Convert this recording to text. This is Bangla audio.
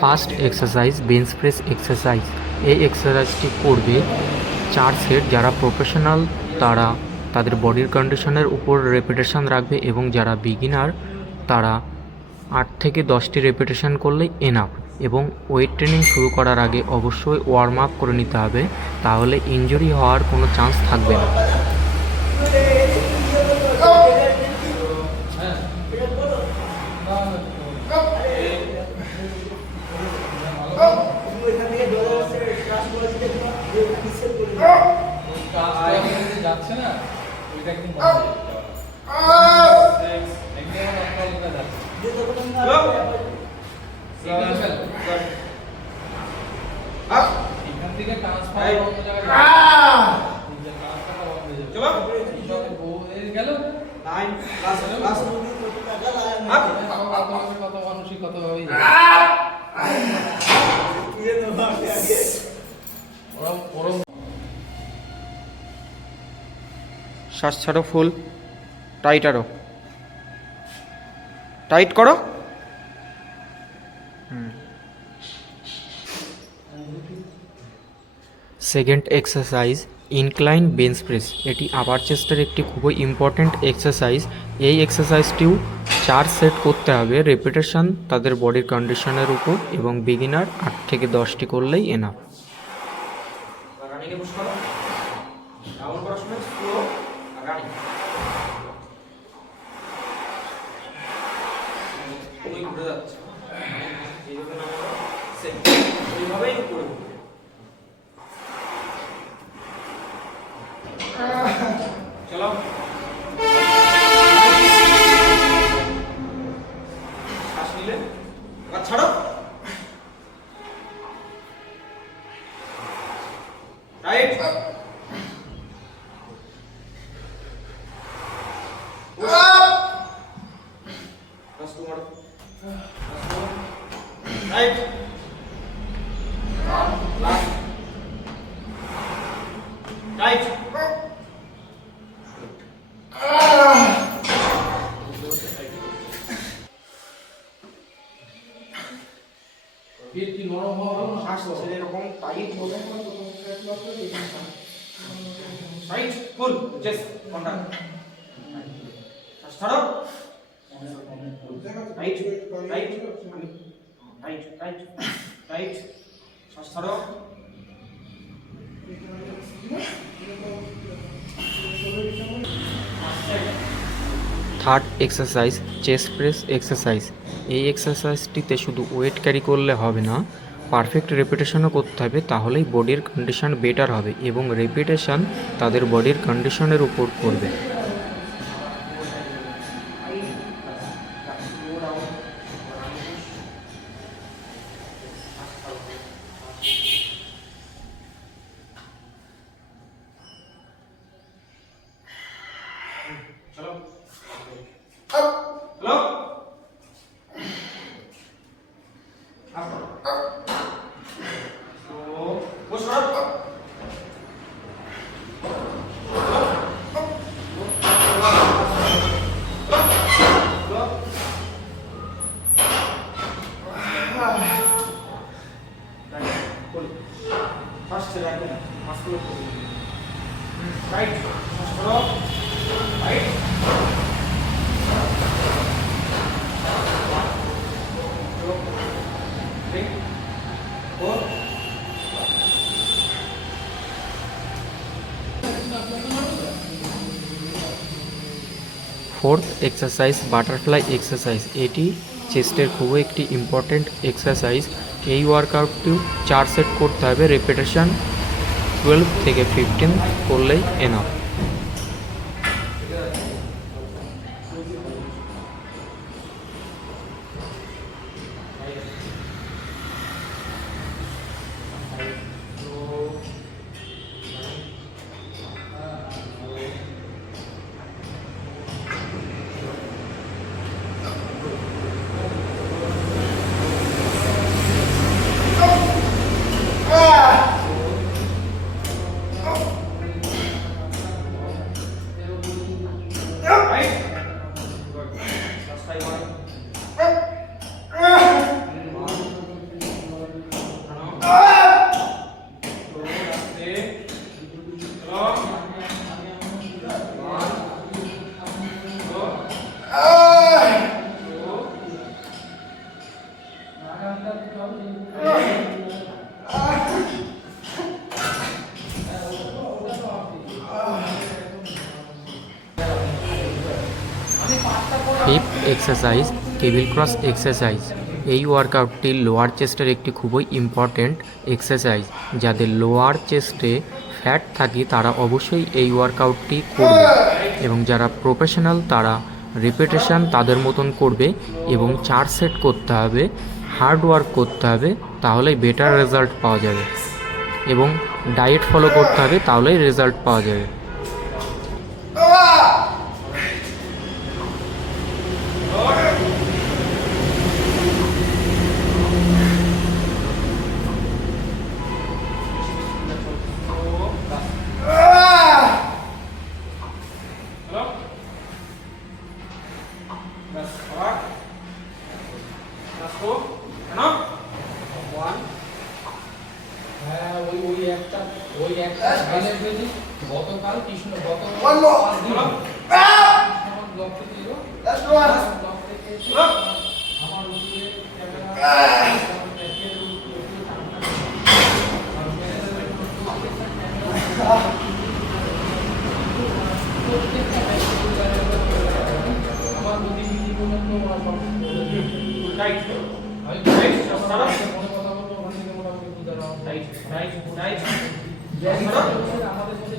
First exercise bench press exercise. এই এক্সারসাইজটি করবে 4 সেট। যারা প্রফেশনাল তারা তাদের বডির কন্ডিশনের উপর রেপিটেশন রাখবে, এবং যারা বিগিনার তারা 8 থেকে 10টি রেপিটেশন করলেই এনাফ। এবং ওয়েট ট্রেনিং শুরু করার আগে অবশ্যই ওয়ার্ম আপ করে নিতে হবে, তাহলে ইনজুরি হওয়ার কোনো চান্স থাকবে না। যাচ্ছে না ওইটা একদম এখান থেকে ট্রান্সফার অন্য জায়গায় গেল কত মানুষই কত ভাবেই শ্বাস ছাড়ো, ফুল টাইট, আরো টাইট করো। Second exercise incline bench press. এটি আপার চেস্টের একটি খুবই ইম্পর্ট্যান্ট এক্সারসাইজ। এই এক্সারসাইজটিও 4 সেট করতে হবে, রেপিটেশন তাদের বডির কন্ডিশনের উপর, এবং বিগিনার 8 থেকে 10টি করলেই এনাফ। চলো, শ্বাস নিলে ছাড়ো, রাইট, রাইট, রাইট, কি নরম হওয়া শ্বাস এরকম টাইট হবে, রাইট, ফুল চেস্ট কন্ট্যাক্ট, শ্বাস ছাড়ো, right, right, right, right, right, শ্বাস ছাড়ো, third exercise chest press exercise. এই এক্সারসাইজটিতে শুধু ওয়েট ক্যারি করলে হবে না, পারফেক্ট রেপিটেশনও করতে হবে, তাহলেই বডির কন্ডিশন বেটার হবে, এবং রেপিটেশন তাদের বডির কন্ডিশনের উপর পড়বে। চলো, হ্যালো, বসো, ফার্স্ট রাখবেন মাস্কুলার রাইট, করো, right, fourth exercise butterfly exercise. এটি চেস্টের খুবই একটি ইম্পর্ট্যান্ট এক্সারসাইজ। এই ওয়ার্কআউটটিও 4 সেট করতে হবে, রেপিটেশন 12 থেকে 15 করলেই এনাফ। আগামীটা দিতে হবে fifth exercise table cross exercise. এই ওয়ার্কআউটটি লোয়ার চেস্টের একটি খুবই ইম্পর্ট্যান্ট এক্সারসাইজ। যাদের লোয়ার চেস্টে ফ্যাট থাকে তারা অবশ্যই এই ওয়ার্কআউটটি করবে, এবং যারা প্রফেশনাল তারা রিপিটেশন তাদের মতন করবে এবং 4 সেট করতে হবে, হার্ড ওয়ার্ক করতে হবে, তাহলেই বেটার রেজাল্ট পাওয়া যাবে, এবং ডায়েট ফলো করতে হবে, তাহলেই রেজাল্ট পাওয়া যাবে। হ্যাঁ ওই একটা হাইলাইট হয়েছে গতকাল কৃষ্ণ গত ব্লক থেকে এলো ব্লক থেকে আমার উপরে আমার প্রতিনিধি পর্যন্ত ওরা সব রাইট আমি রাইট সারা মনে কথা বলবো ওখান থেকে মোটামুটি বুঝতে পারলাম রাইট রাইট রাইট আমাদের সাথে